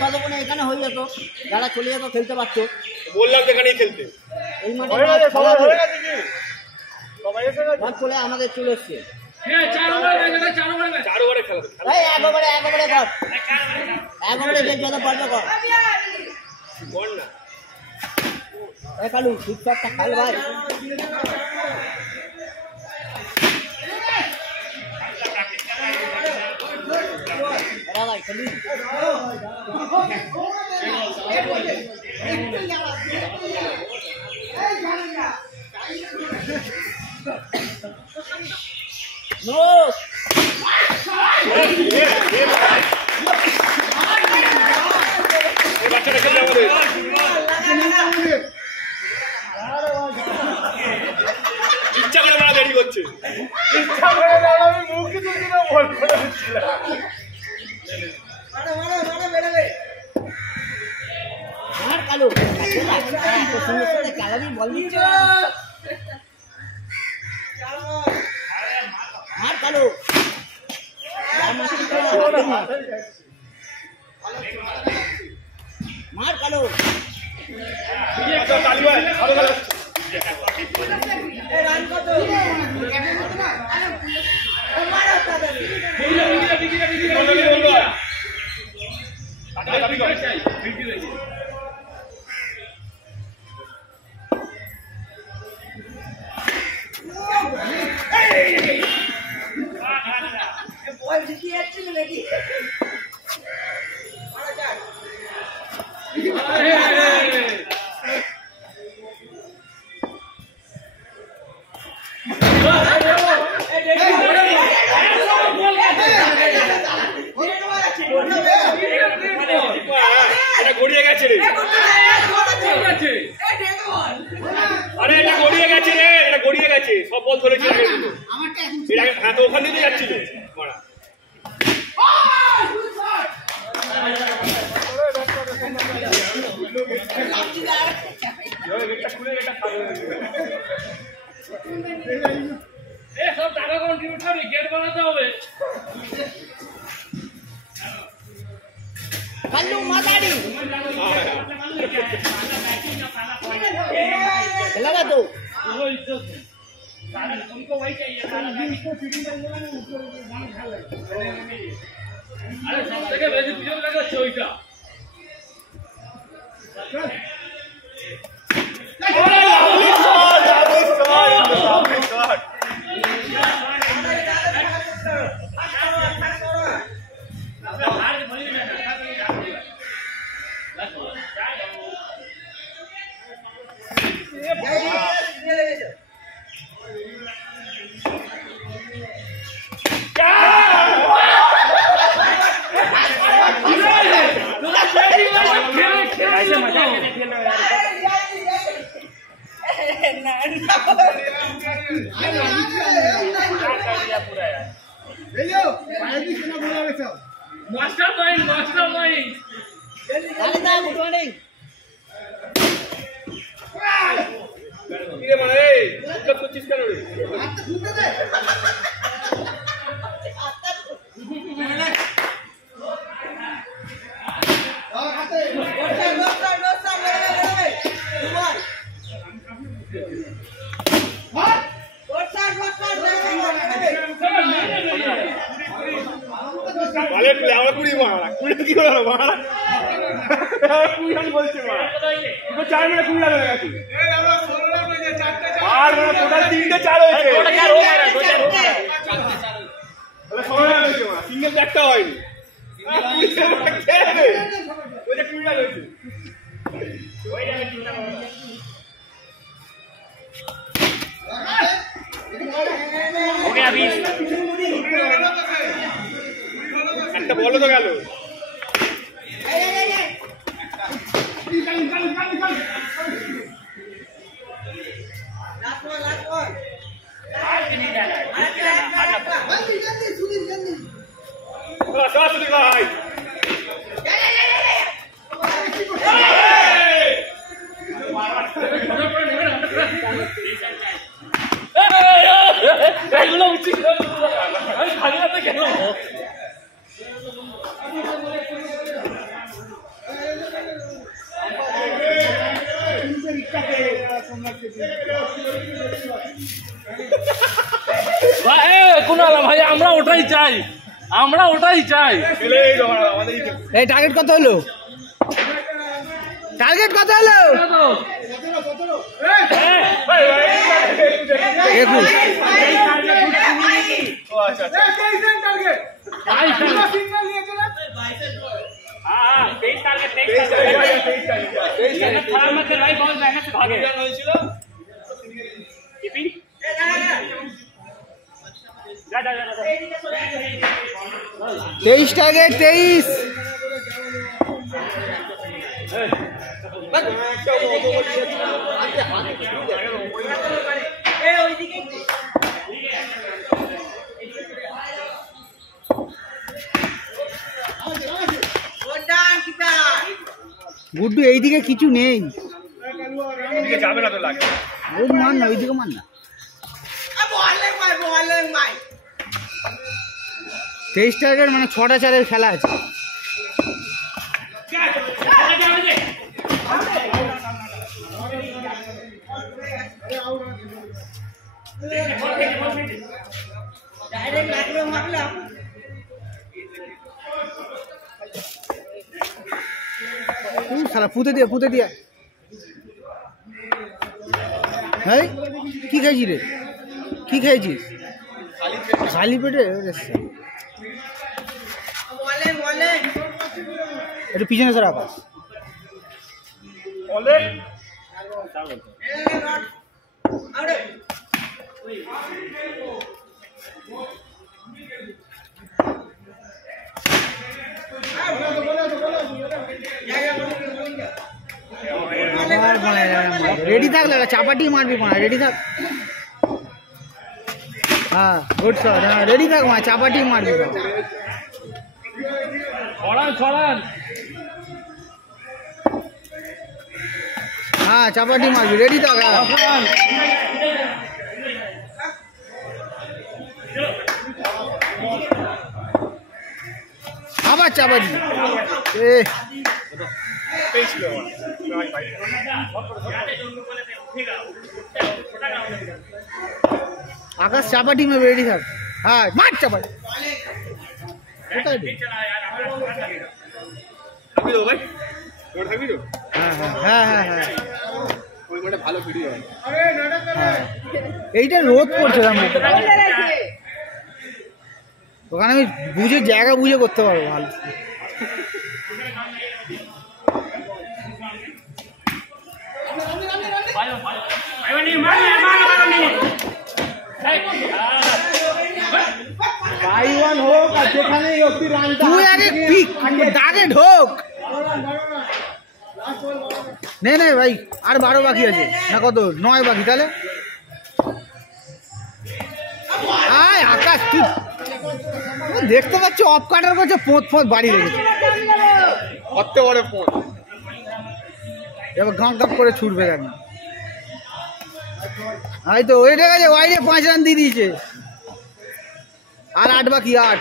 কতক্ষণ এখানে হয়ে যেত, যারা চলে যেত খেলতে পারতো। বললাম এখানেই খেলতে। এই মাঠে চলে আমাদের চলে এসছে। কালু ঠিকঠাকটা খাল ভাই খালি No! ইচ্ছা করে মারা দেরি করছে। ইচ্ছা করে না, আমি মুখে তুলছি না, বল করে দিচ্ছিলাম। মার কালু কালাবি বল দিচ্ছে মার কালু মার কালু গড়িয়ে গেছে রে, আরে এটা গড়িয়ে গেছে রে, এটা গড়িয়ে গেছে, সব বল ধরেছে। হ্যাঁ তো ওখান দিয়ে যাচ্ছিল সব টাকা কন্ট্রিবিউট করে গেট বানাতে হবে। কালু মাদারি लगा दो वो इज्जत है सारा उनको वही चाहिए सारा इसको फिटिंग करने में ऊपर मान खा ले। अरे सब जगह वैसे तुझे लगा चोइटा मास्टर माइंड गुड मॉर्निंग কিরে মানে এই উৎপাত করছিস কেন রে? ভালো প্লে আমরা কুড়ি মারা কুড়ি কি হলো মারা কুড়ি আমি বলছি মারা তো 4 মিনিট কুড়ি হয়ে গেছে এই আমরা 16 রান হয়ে যায় 4টা 4 আর মানে টোটাল 3টে 4 হয়েছে ওটা কি আর ও মারা 4টা 4 তাহলে 16 রান হয়েছে মারা সিঙ্গেল একটা হয়নি ওইটা কুড়ি রান হয়েছে ওইটা চিন্তা করো हो गया 20 একটা বল তো গেল ভাই কুনাল ভাই আমরা ওটাই চাই, আমরা ওটাই চাই। এই টার্গেট কত হলো? টার্গেট কত হলো? 21। तेईस टारगेट 23। গুড্ডু এইদিকে কিছু নেই, যাবে না তো লাগে ওই মান না, ওইদিকে মান না। 23 টার্গেট মানে 6টা 4-এর খেলা আছে। সারা পুঁতে দিয়ে হ্যাঁ কি খাইছি রে? কি খাইছিস? খালি পেটে? একটু পিছনে স্যার আকাশ रेडी থাক, লাগা চাপাটি মারবি না, রেডি থাক। হ্যাঁ গুড শট, হ্যাঁ রেডি থাক মা, চাপাটি মারবি। ছড়ান হ্যাঁ চাপাটি মারবি, রেডি থাক। আবার চাপাটি। আকাশ চাপাটি মারবে, রেডি থাক। হ্যাঁ মার চাপাটি। কোথায় রে? হ্যাঁ হ্যাঁ হ্যাঁ ভালো ভিডিও হয়। এইটা রোদ পড়ছে, ওখানে আমি বুঝে জায়গা বুঝে করতে পারবো ভালো। তুই আগে পিক দাগে ঢোক। নে ভাই, আর 12 বাকি আছে না, কত 9 বাকি। তাহলে আয় আকাশ, তুই দেখতে পাচ্ছি অফ কাটার করছে, পোঁত বাড়ি রেখেছে অত বড় ফোন, এবার গাঁ গাঁ করে ছুটবে দেখ না। এই তো ওই ঠিক আছে, ওয়াইডে 5 রান দিয়ে দিয়েছে, আর 8 বাকি। 8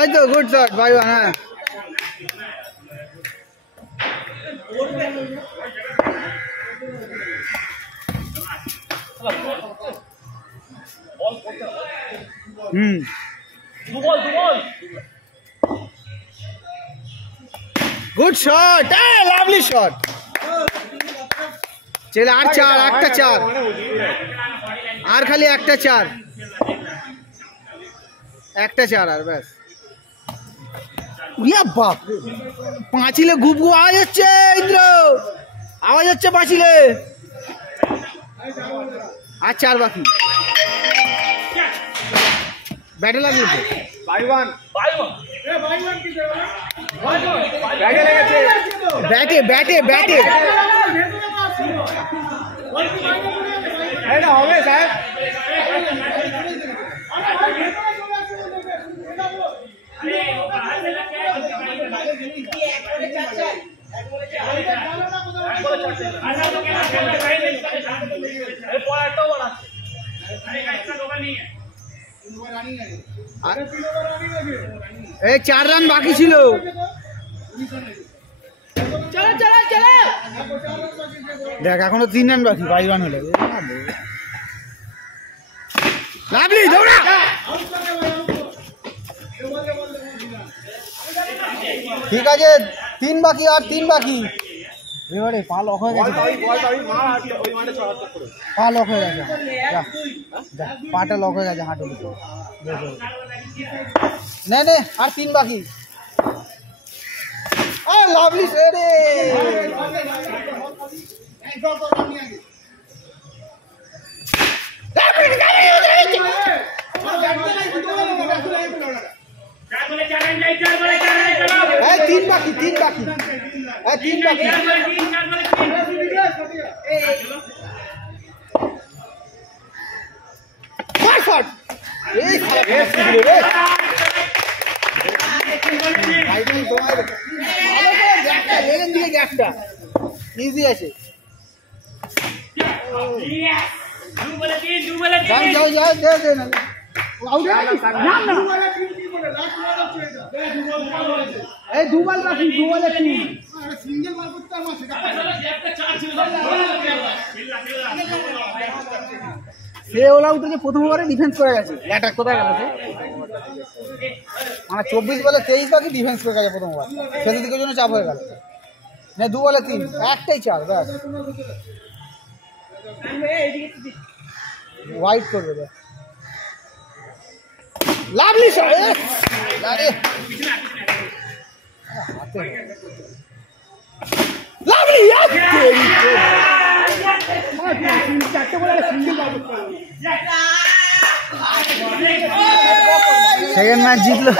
এই তো গুড শট বাই 1। হ্যাঁ গুড শট, লাভলি শট। চলে আর 4, একটা 4, আর খালি একটা 4, একটা 4 আর ব্যাস। ইয়া বাপ, পাঁচিলে গুপ গুপ আওয়াজ হচ্ছে, ইন্দ্র আওয়াজ হচ্ছে পাঁচিলে। আর 4 বাকি, ব্যাটে লাগিয়ে তো ব্যাটে ব্যাটে ব্যাটে হবে স্যার। এই 4 রান বাকি ছিল। চলো দেখ এখনো 3 রান বাকি 22 রান হলে লাভলি দৌড়া ঠিক আছে 3 বাকি আর 3 বাকি এবারে পা লক হয়ে গেছে পা লক হয়ে গেছে যা পাটা লক হয়ে গেছে হাঁটু নে নে আর 3 বাকি লাভলি রে तीन बाकी 3 बाकी ইজি আছে যাও যাও দে না এই দুবার বাকি দুবারে তিন সিঙ্গেল মার করতে আমার সেটা সে ওলা উঠে যে প্রথম ওভারে ডিফেন্স করে গেছে অ্যাটাক কোথায় গেল সে মানে 24 বলে 23 বাকি ডিফেন্স করে গেছে প্রথম ওভার সেদিক দিকের জন্য চাপ হয়ে গেল না 2 বলে 3 একটাই চার ব্যাস হোয়াইট করবে ব্যাস লাভলি শট আরে লাভলি সেকেন্ড ম্যাচ জিতলো